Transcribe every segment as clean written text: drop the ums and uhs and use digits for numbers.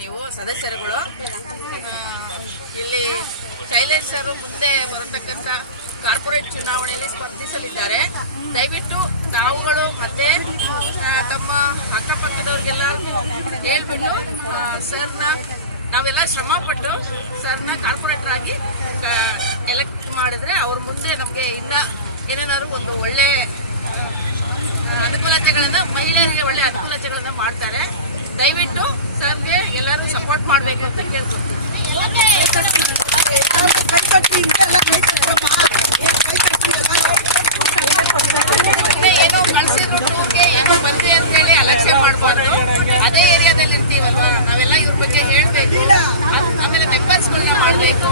ನೀವು ಸದಸ್ಯರುಗಳು. ಇಲ್ಲಿ ಶೈಲೇಶ್ ಸರ್ ಮುಂದೆ ಬರತಕ್ಕಂಥ ಕಾರ್ಪೊರೇಟ್ ಚುನಾವಣೆಯಲ್ಲಿ ಸ್ಪರ್ಧಿಸಲಿದ್ದಾರೆ. ದಯವಿಟ್ಟು ತಾವುಗಳು ಮತ್ತೆ ತಮ್ಮ ಅಕ್ಕಪಕ್ಕದವ್ರಿಗೆಲ್ಲ ಹೇಳ್ಬಿಟ್ಟು ಸರ್ನ ನಾವೆಲ್ಲ ಶ್ರಮ ಪಟ್ಟು ಸರ್ನ ಕಾರ್ಪೊರೇಟರ್ ಆಗಿ ಎಲೆಕ್ಟ್ ಮಾಡಿದ್ರೆ ಅವ್ರ ಮುಂದೆ ನಮಗೆ ಇನ್ನ ಏನೇನಾದ್ರು ಒಂದು ಒಳ್ಳೆ ಅನುಕೂಲತೆಗಳನ್ನ, ಮಹಿಳೆಯರಿಗೆ ಒಳ್ಳೆ ಅನುಕೂಲತೆಗಳನ್ನ ಮಾಡ್ತಾರೆ. ದಯವಿಟ್ಟು ಸರ್ಗೆ ಎಲ್ಲರೂ ಸಪೋರ್ಟ್ ಮಾಡಬೇಕು ಅಂತ ಕೇಳ್ಕೊಳ್ತೀವಿ. ಏನೋ ಕಳ್ಸಿದ್ರು ಟೂರ್ಗೆ ಏನೋ ಬಂದ್ರಿ ಅಂತ ಹೇಳಿ ಅಲಕ್ಷ್ಯ ಮಾಡಬಾರ್ದು. ಅದೇ ಏರಿಯಾದಲ್ಲಿ ಇರ್ತೀವಲ್ವಾ, ನಾವೆಲ್ಲ ಇವ್ರ ಬಗ್ಗೆ ಹೇಳ್ಬೇಕು. ಆಮೇಲೆ ಮೆಂಬರ್ಸ್ಗಳನ್ನ ಮಾಡಬೇಕು.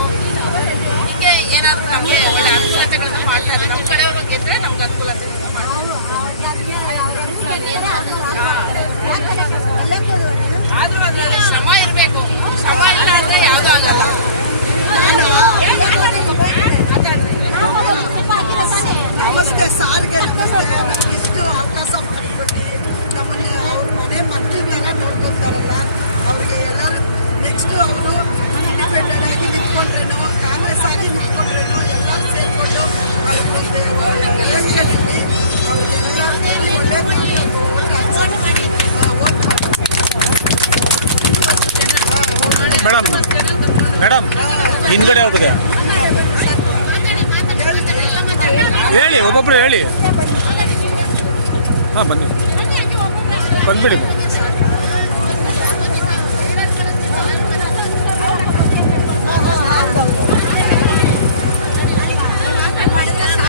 ಹೀಗೆ ಏನಾದ್ರು ನಮ್ಗೆ ಒಳ್ಳೆ ಅನುಕೂಲತೆಗಳನ್ನ ಮಾಡ್ತಾರೆ. ನಮ್ಮ ಕಡೆಯವ್ರು ಗೆದ್ರೆ ನಮ್ಗೆ ಅನುಕೂಲತೆಗಳನ್ನ ಮಾಡ್ತಾರೆ. ಆದ್ರೂ ಅದ್ರಲ್ಲಿ ಶ್ರಮ ಇರ್ಬೇಕು. ಶ್ರಮ ಇಲ್ಲ ಅಂದ್ರೆ ಯಾವ್ದು ಆಗಲ್ಲ. ಅವಸ್ಥೆ ಸಾರಿಗೆ ಎಷ್ಟು ಅವಕಾಶ ಮಾಡಿಕೊಟ್ಟು ನಮ್ಮನ್ನ ಅವ್ರ ಮನೆ ಮಕ್ಕಳ ಥರ ನೋಡ್ಕೊತಾರಲ್ಲ, ಅವ್ರಿಗೆ ಎಲ್ಲರೂ ನೆಕ್ಸ್ಟು ಅವರು ಇಂಡಿಪೆಂಡೆಂಟ್ ಆಗಿ ನಿಂತ್ಕೊಂಡ್ರೇನೋ, ಕಾಂಗ್ರೆಸ್ ಆಗಿ ನಿಂತ್ಕೊಂಡ್ರೇನೋ ಎಲ್ಲ ಸೇರಿಕೊಂಡು ಒಂದು ಎಲೆಕ್ಷನಲ್ಲಿ ಅವ್ರಿಗೆಲ್ಲ ಸೇರಿ ಒಳ್ಳೆ ಮೇಡಮ್ ಹಿಂದ್ಗಡೆ ಹೋಗಿದೆ ಹೇಳಿ, ಒಬ್ಬೊಬ್ರು ಹೇಳಿ. ಹಾಂ ಬನ್ನಿ, ಬಂದ್ಬಿಡಿ.